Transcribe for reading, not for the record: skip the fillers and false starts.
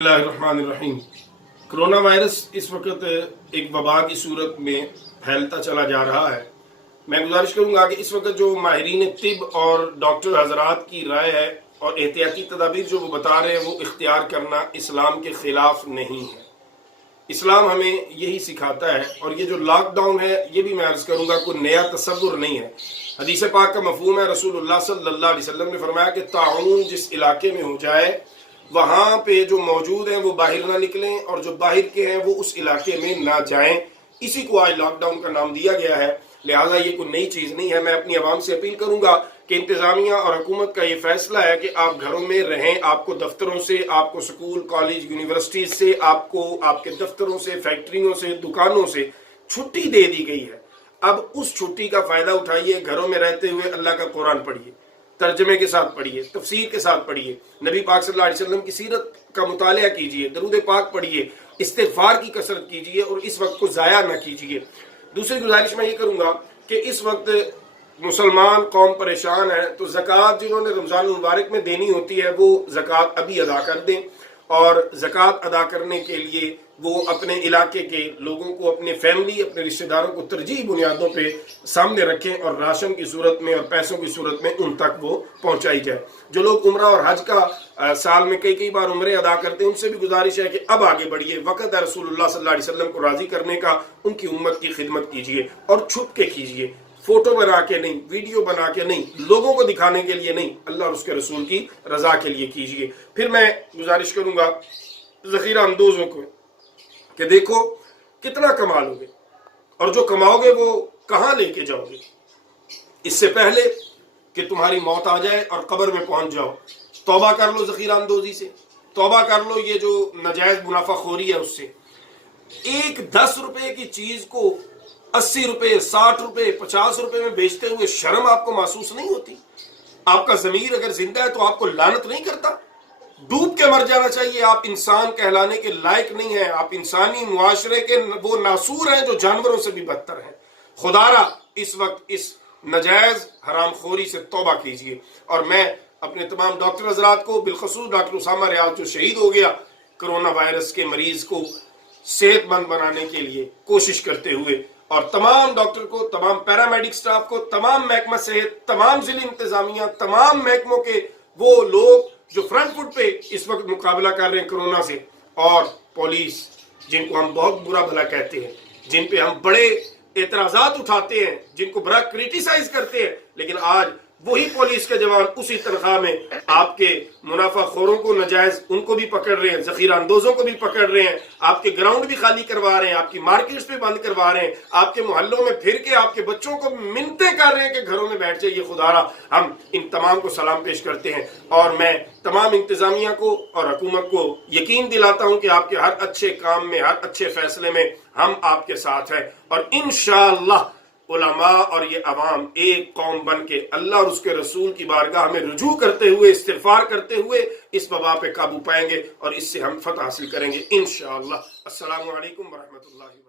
बिस्मिल्लाहिर्रहमानिर्रहीम। Corona virus इस वक्त एक वबा की सूरत में फैलता चला जा रहा है। मैं गुजारिश करूंगा कि इस वक्त जो माहिरीन तिब और डॉक्टर हजरात की राय है और एहतियाती तदाबीर जो वो बता रहे हैं वो इख्तियार करना इस्लाम के खिलाफ नहीं है। इस्लाम हमें यही सिखाता है और ये जो लॉकडाउन है ये भी मैं अर्ज करूंगा कोई नया तसव्वुर नहीं है। हदीस पाक का मफहूम है, रसूलुल्लाह सल्लल्लाहु अलैहि वसल्लम ने फरमाया कि ताउन जिस इलाके में हो जाए वहां पे जो मौजूद हैं वो बाहर ना निकलें और जो बाहर के हैं वो उस इलाके में ना जाएं। इसी को आज लॉकडाउन का नाम दिया गया है। लिहाजा ये कोई नई चीज नहीं है। मैं अपनी आवाम से अपील करूंगा कि इंतजामिया और हुकूमत का ये फैसला है कि आप घरों में रहें। आपको दफ्तरों से, आपको स्कूल कॉलेज यूनिवर्सिटीज से, आपको आपके दफ्तरों से, फैक्ट्रियों से, दुकानों से छुट्टी दे दी गई है। अब उस छुट्टी का फायदा उठाइए, घरों में रहते हुए अल्लाह का कुरान पढ़िए, तर्जमे के साथ पढ़िए, तफसीर के साथ पढ़िए, नबी पाक सल्लल्लाहु अलैहि वसल्लम की सीरत का मुतालिया कीजिए, दरूद पाक पढ़िए, इस्तिग़फ़ार की कसरत कीजिए और इस वक्त को ज़ाया न कीजिए। दूसरी गुजारिश मैं ये करूँगा कि इस वक्त मुसलमान कौम परेशान है, तो ज़कात जिन्होंने रमज़ान मुबारक में देनी होती है वो ज़कात अभी अदा कर दें और ज़कात अदा करने के लिए वो अपने इलाके के लोगों को, अपने फैमिली, अपने रिश्तेदारों को तरजीह बुनियादों पे सामने रखें और राशन की सूरत में और पैसों की सूरत में उन तक वो पहुंचाई जाए। जो लोग उम्रा और हज का साल में कई बार उम्रे अदा करते हैं उनसे भी गुजारिश है कि अब आगे बढ़िए। वक़्त है रसूलुल्लाह सल्लल्लाहु अलैहि वसल्लम को राज़ी करने का, उनकी उम्मत की खिदमत कीजिए और छुप के कीजिए, फोटो बना के नहीं, वीडियो बना के नहीं, लोगों को दिखाने के लिए नहीं, अल्लाह और उसके रसूल की रजा के लिए कीजिए। फिर मैं गुजारिश करूंगा ज़ख़ीरा अंदोज़ों को कि देखो कितना कमा लोगे और जो कमाओगे वो कहाँ लेके जाओगे। इससे पहले कि तुम्हारी मौत आ जाए और कब्र में पहुंच जाओ, तौबा कर लो ज़ख़ीरा अंदोज़ी से, तौबा कर लो ये जो नाजायज़ मुनाफाखोरी है उससे। एक 10 रुपए की चीज को 80 रुपए, 60 रुपए, 50 रुपए में बेचते हुए शर्म आपको महसूस नहीं होती? आपका ज़मीर अगर जिंदा है तो आपको लानत नहीं करता? डूब के मर जाना चाहिए। आप इंसान कहलाने के लायक नहीं हैं। आप इंसानी मुआशरे के वो नासूर हैं जो जानवरों से भी बदतर हैं। खुदारा इस वक्त इस नजायज हरामखोरी से तौबा कीजिए। और मैं अपने तमाम डॉक्टर हजरात को, बिलखसूस डॉक्टर उसामा रियाज जो शहीद हो गया कोरोना वायरस के मरीज को सेहतमंद बनाने के लिए कोशिश करते हुए, और तमाम डॉक्टर को, तमाम पैरामेडिक स्टाफ को, तमाम महकमा सेहत, तमाम जिला इंतजामिया, तमाम महकमों के वो लोग जो फ्रंट फुट पे इस वक्त मुकाबला कर रहे हैं कोरोना से, और पुलिस जिनको हम बहुत बुरा भला कहते हैं, जिन पे हम बड़े एतराजात उठाते हैं, जिनको बड़ा क्रिटिसाइज करते हैं, लेकिन आज वही पुलिस के जवान उसी तनख्वाह में आपके मुनाफाखोरों को नजायज उनको भी पकड़ रहे हैं, ज़ख़ीरा अंदोज़ों को भी पकड़ रहे हैं, आपके ग्राउंड भी खाली करवा रहे हैं, आपकी मार्केट्स भी बंद करवा रहे हैं, आपके मोहल्लों में फिर के आपके बच्चों को मिन्नतें कर रहे हैं कि घरों में बैठ जाइए। खुदारा हम इन तमाम को सलाम पेश करते हैं और मैं तमाम इंतजामिया को और हुकूमत को यकीन दिलाता हूँ कि आपके हर अच्छे काम में, हर अच्छे फैसले में हम आपके साथ हैं और इंशाअल्लाह उलमा और ये अवाम एक कौम बन के अल्लाह और उसके रसूल की बारगाह में रुजू करते हुए, इस्तिग़फ़ार करते हुए इस वबा पे काबू पाएंगे और इससे हम फतह हासिल करेंगे इंशाअल्लाह। अस्सलामु अलैकुम व रहमतुल्लाहि।